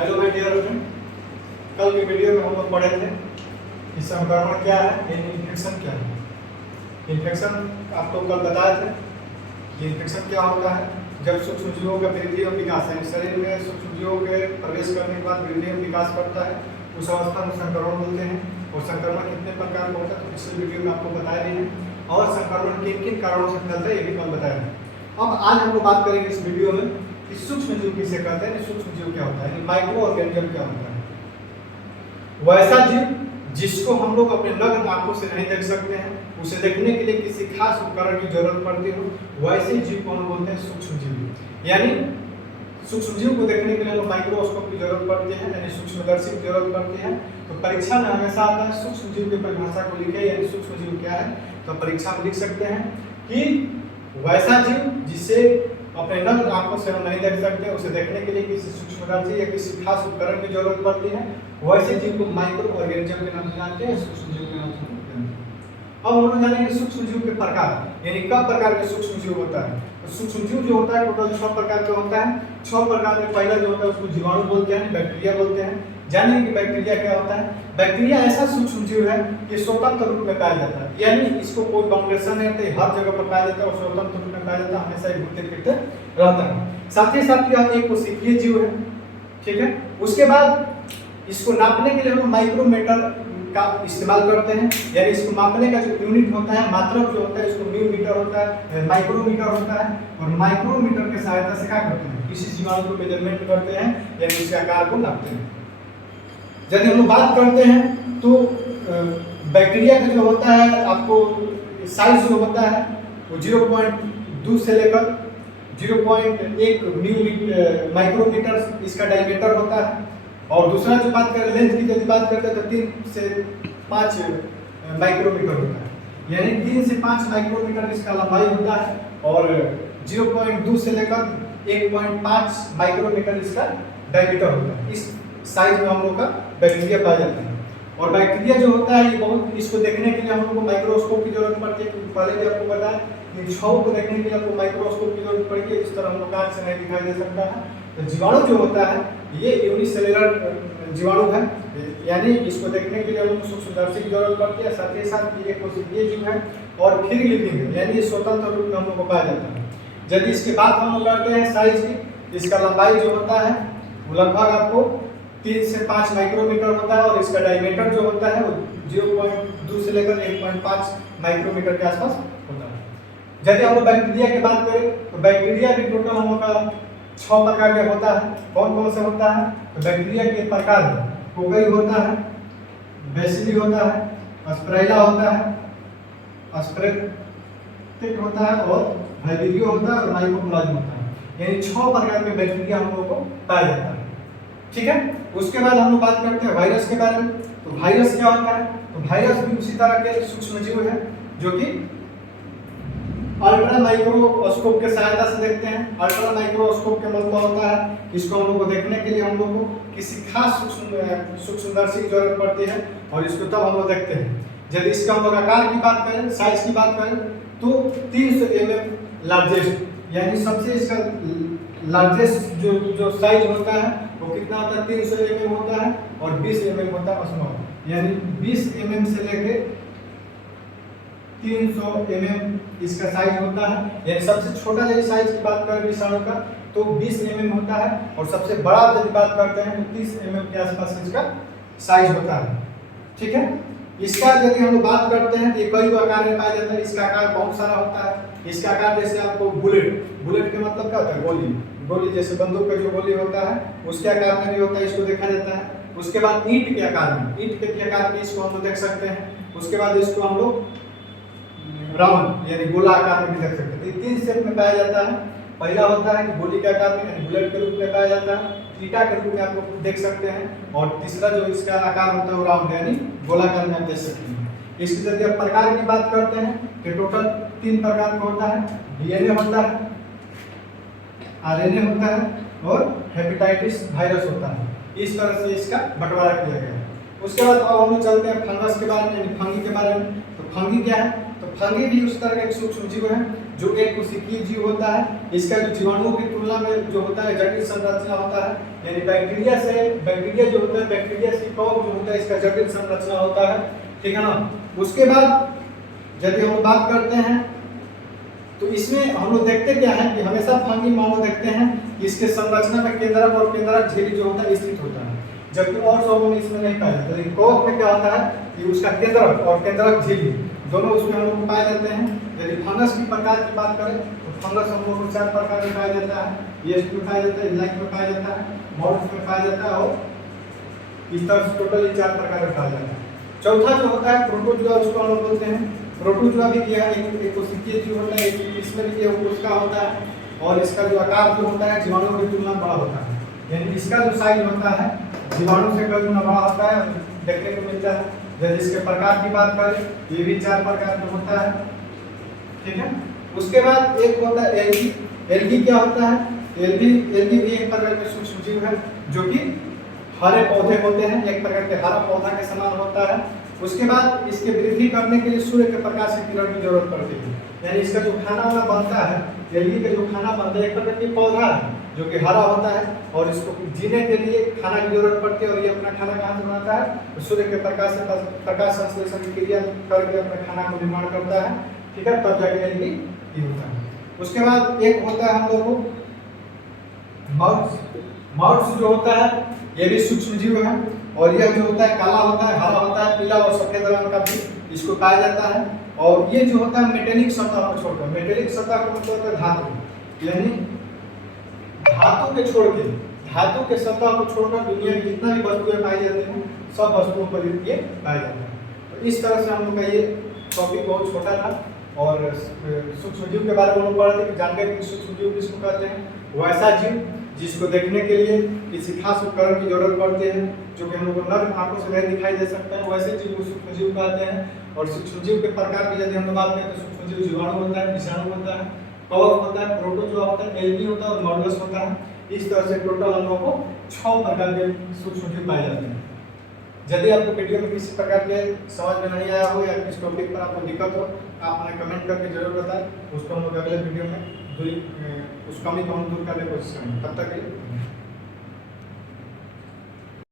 Hello my dear friend, कल के video में हम लोग पढ़े थे कि संक्रमण क्या है, यानी इन्फेक्शन क्या है। इन्फेक्शन आपको कल बताए थे कि इन्फेक्शन क्या होता है। जब सूक्ष्मजीवों का वृद्धि और विकास यानी शरीर में सूक्ष्मजीवों के प्रवेश करने के बाद वृद्धि और विकास करता है, उस अवस्था में संक्रमण बोलते हैं। और संक्रमण कितने प्रकार का होता है तो पिछले वीडियो में आपको बताए हैं, और संक्रमण किन किन कारणों से फैलता है ये भी कल बताया है। अब आज हम लोग बात करेंगे इस वीडियो में कि सूक्ष्मजीव किसे कहते हैं, सूक्ष्मजीव क्या होता है, माइक्रो ऑर्गेनिज्म क्या होता है। वैसा जीव जिसको हम लोग अपने नग्न आंखों से नहीं देख सकते हैं, उसे देखने के लिए किसी खास उपकरण की जरूरत पड़ती हो, वैसे जीव को हम बोलते हैं सूक्ष्मजीव। यानी सूक्ष्मजीव को देखने के लिए हमें माइक्रोस्कोप की जरूरत पड़ती है, यानी सूक्ष्मदर्शी की जरूरत पड़ती है। तो परीक्षा में हमेशा आता है सूक्ष्मजीव की परिभाषा को लिखे, यानी सूक्ष्मजीव क्या है, तो परीक्षा में लिख सकते हैं कि वैसा जीव जिसे अपने नग्न आंखों से हम नहीं देख सकते, उसे देखने के लिए किसी सूक्ष्मदर्शी या किसी खास उपकरण की जरूरत पड़ती है, वैसे जीव को माइक्रो ऑर्गेनिज्म के नाम से जानते हैं, सूक्ष्मजीव के नाम से जानते हैं। अब हम लोग जानेंगे सूक्ष्मजीव के प्रकार, यानी कई प्रकार के सूक्ष्मजीव होता है। तो सूक्ष्मजीव जो होता है टोटल 6 प्रकार का होता है। 6 प्रकार में पहला जो होता है उसको जीवाणु बोलते हैं, बैक्टीरिया बोलते हैं। जानेंगे कि बैक्टीरिया क्या होता है। बैक्टीरिया ऐसा सूक्ष्मजीव है कि स्वतंत्र रूप में पाया जाता है, यानी इसको कोई बाउंडेशन नहीं है, हर जगह पर पाया जाता है और स्वतंत्र रूप में पाया जाता है, हमेशा घूमते फिरते रहता है। साथ ही साथ यह एक कोशिकीय जीव है, ठीक है। उसके बाद इसको नापने के लिए हम माइक्रोमीटर का इस्तेमाल करते हैं, यानी इसको मापने का जो यूनिट होता है, मात्रक जो होता है, इसको म्यूमीटर होता है, माइक्रोमीटर होता है। और माइक्रोमीटर की सहायता से क्या करते हैं, किसी जीवाणु को मेजरमेंट करते हैं, यानी उसके आकार को नापते हैं। यदि हम बात करते हैं तो बैक्टीरिया का जो होता है, आपको साइज जो होता है वो 0.2 से लेकर 0.1 माइक्रोमीटर इसका डायमीटर होता है। और दूसरा जो बात करें लेंथ की, यदि बात करते हैं तो 3 से 5 माइक्रोमीटर होता है, यानी 3 से 5 माइक्रोमीटर इसका लंबाई होता है। और 0.2 से लेकर 1.5 माइक्रोमीटर इसका डायमीटर होता है। इस साइज में हम लोग का बैक्टीरिया पाया जाता है। और बैक्टीरिया जो होता है ये बहुत, इसको देखने के लिए हम लोग को माइक्रोस्कोप की जरूरत पड़ती है, क्योंकि पहले भी आपको बताया कि छाव को देखने के लिए आपको माइक्रोस्कोप की जरूरत पड़ती है, इस तरह हम लोग आँख से नहीं दिखाई दे सकता है। तो जीवाणु जो होता है ये यूनिसेलुलर जीवाणु है, यानी इसको देखने के लिए हम लोग सूक्ष्मदर्शी की जरूरत पड़ती है। साथ ही साथ ये कोशिकीय जीव है और फ्री लिविंग है, यानी ये स्वतंत्र रूप में हम लोग को पाया जाता है। यदि इसके बाद हम लोग करते हैं साइज की, इसका लंबाई जो होता है वो लगभग आपको 3 से 5 माइक्रोमीटर होता है। और इसका डायमीटर जो होता है वो 0.2 से लेकर 1.5 माइक्रोमीटर के आसपास होता है। यदि हम लोग बैक्टीरिया की बात करें तो बैक्टीरिया भी टोटल हम लोग का 6 प्रकार का होता है। कौन कौन से होता है तो बैक्टीरिया के प्रकार है, कोकई होता है, बेसिली होता है, अस्परेला होता है, अस्परेटिक होता है, और वाइबिरियो होता है, और माइकोप्लाज्म होता है। यानी 6 प्रकार के बैक्टीरिया हम लोग को पाया जाता है, ठीक है। उसके बाद हम लोग बात करते हैं वायरस के बारे में। तो वायरस क्या होता है, तो वायरस भी उसी तरह के सूक्ष्मजीव है जो कि अल्ट्रा माइक्रोस्कोप के सहायता से देखते हैं। अल्ट्रा माइक्रोस्कोप के मतलब होता है इसको हम लोग को देखने के लिए हम लोग को किसी खास सूक्ष्मदर्शी की जरूरत पड़ती है, और इसको तब हम लोग देखते हैं। यदि इसका हम लोग आकार की बात करें, साइज की बात करें, तो 300 mm लार्जेस्ट, यानी सबसे इसका लार्जेस्ट जो साइज होता है वो कितना होता है, 300 mm होता है। और 20 mm होता है स्मॉल, यानी 20 mm से लेके 300 mm इसका साइज होता है। यानी सबसे छोटा यदि साइज की बात करें विषाणु का तो 20 mm होता है, और सबसे बड़ा यदि बात करते हैं तो 30 mm के आसपास इसका साइज होता है, ठीक है। इसका यदि हम बात करते हैं तो ये कई आकार में पाया जाता है। इसका आकार बहुत सारा होता है। इसका आकार जैसे आपको बुलेट के मतलब क्या होता है, गोली जैसे बंदूक का जो गोली होता है उसके आकार में भी होता है, इसको देखा जाता है। उसके बाद ईंट के आकार में इसको हम लोग देख सकते हैं। उसके बाद इसको हम लोग राउंड यानी गोला आकार में भी देख सकते हैं। 3 शेप में पाया जाता है। पहला होता है कि गोली के आकार में यानी बुलेट के रूप में पाया जाता है, ईटा के रूप में आप लोग देख सकते हैं, और तीसरा जो इसका आकार होता है वो राउंड यानी गोलाकार में आप देख सकते हैं। इसकी यदि आप प्रकार की बात करते हैं तो टोटल 3 प्रकार का होता है। डीएनए होता है, आरएनए होता है, और हेपेटाइटिस वायरस होता है। इस तरह से इसका बंटवारा किया गया है। उसके बाद अब हम लोग चलते हैं फंगस के बारे में, यानी फंगी के बारे में। तो फंगी क्या है, तो फंगी भी उस तरह का एक सूक्ष्म जीव है जो एक कोशिकीय जीव होता है। इसका जो जीवाणुओं की तुलना में जो होता है जटिल संरचना होता है, यानी बैक्टीरिया जो होता है, बैक्टीरिया से कवक जो होता है इसका जटिल संरचना होता है, ठीक है ना। उसके बाद यदि हम बात करते हैं तो इसमें हम लोग देखते क्या है कि हमेशा फंगी मानो देखते हैं कि इसके संरचना में केंद्रक और केंद्रक झिल्ली जो होता है स्थित होता है, जबकि और समूह में इसमें नहीं पाया जाता। लेकिन कवक में क्या होता है कि उसका केंद्रक और केंद्रक झिल्ली दोनों उसमें हम लोग पाए जाते हैं। यदि फंगस की प्रकार की बात करें तो फंगस हम लोग को 4 प्रकार में पाया जाता है, येस्ट में पाया जाता है, इलाइक में पाया जाता है, मॉल्ट में पाया जाता है, और इस तरह से टोटल ये 4 प्रकार में पाया जाता है। चौथा जो होता है प्रोटोजुआ, उसको हम लोग बोलते हैं। प्रोटोजुआ भी किया एक कोशिकीय जीव होता है, इसमें भी किया कोशिका होता है, और इसका जो आकार जो होता है जीवाणु की तुलना में बड़ा होता है, यानी इसका जो साइज होता है जीवाणु से कई गुना बड़ा होता है, देखने को मिलता है। यदि इसके प्रकार की बात करें ये भी 4 प्रकार का होता है, ठीक है। उसके बाद एक होता है एल्गी। एल्गी क्या होता है? एल्गी भी एक प्रकार का सूक्ष्म जीव है जो कि हरे पौधे होते हैं, एक प्रकार के हरा पौधा के समान होता है। उसके बाद इसके वृद्धि करने के लिए सूर्य के प्रकाश से किरण की जरूरत पड़ती है, यानी इसका जो खाना वाला बनता है, एल्गी का जो खाना बनता है एक प्रकार की पौधा है जो कि हरा होता है, और इसको जीने के लिए खाना की जरूरत पड़ती है, और ये अपना खाना कहाँ से बनाता है? तो सूर्य के प्रकाश से प्रकाश संश्लेषण की क्रिया करके अपने खाना को निर्माण करता है, ठीक है, तब जाके एल्गी ये होता है। उसके बाद एक होता है हम लोग को माउस जो होता है ये भी सूक्ष्म जीव है, और यह जो होता है काला होता है, हरा होता है, पीला और सफेद रंग का भी इसको पाया जाता है। और ये जो होता है मेटेलिक सतह को छोड़कर, मेटेलिक सतह को मतलब होता है धातु, यानी धातु के सतह को छोड़कर दुनिया में जितना भी वस्तुएं पाई जाती हैं सब वस्तुओं पर ये पाया जाता है। तो इस तरह से हम लोग का ये टॉपिक बहुत छोटा था, और सूक्ष्म जीव के बारे में हम लोग पढ़ थे, जानकारी कि सूक्ष्म जीव किसको कहते हैं। वैसा जीव जिसको देखने के लिए किसी खास उपकरण की जरूरत पड़ती है, जो कि हम लोग को नर आंखों से नहीं दिखाई दे सकता है, वैसे जीव को सूक्ष्म जीव कहते हैं। और सूक्ष्म जीव के प्रकार की यदि हम बात करें तो सूक्ष्म जीव जीवाणु होता है, विषाणु होता है, कवक होता है, प्रोटोजुआ होता है, एल्गी होता है और मॉडुलस होता है। इस तरह से टोटल हम लोगों को 6 प्रकार के सूक्ष्म जीव पाए जाते हैं। यदि आपको वीडियो में किसी प्रकार के समझ में नहीं आया हो या किस टॉपिक पर आपको दिक्कत हो, आप हमें कमेंट करके जरूर बताएं, उसको हम लोग अगले वीडियो में उस कमी को हम दूर करने की कोशिश करेंगे। तब तक के लिए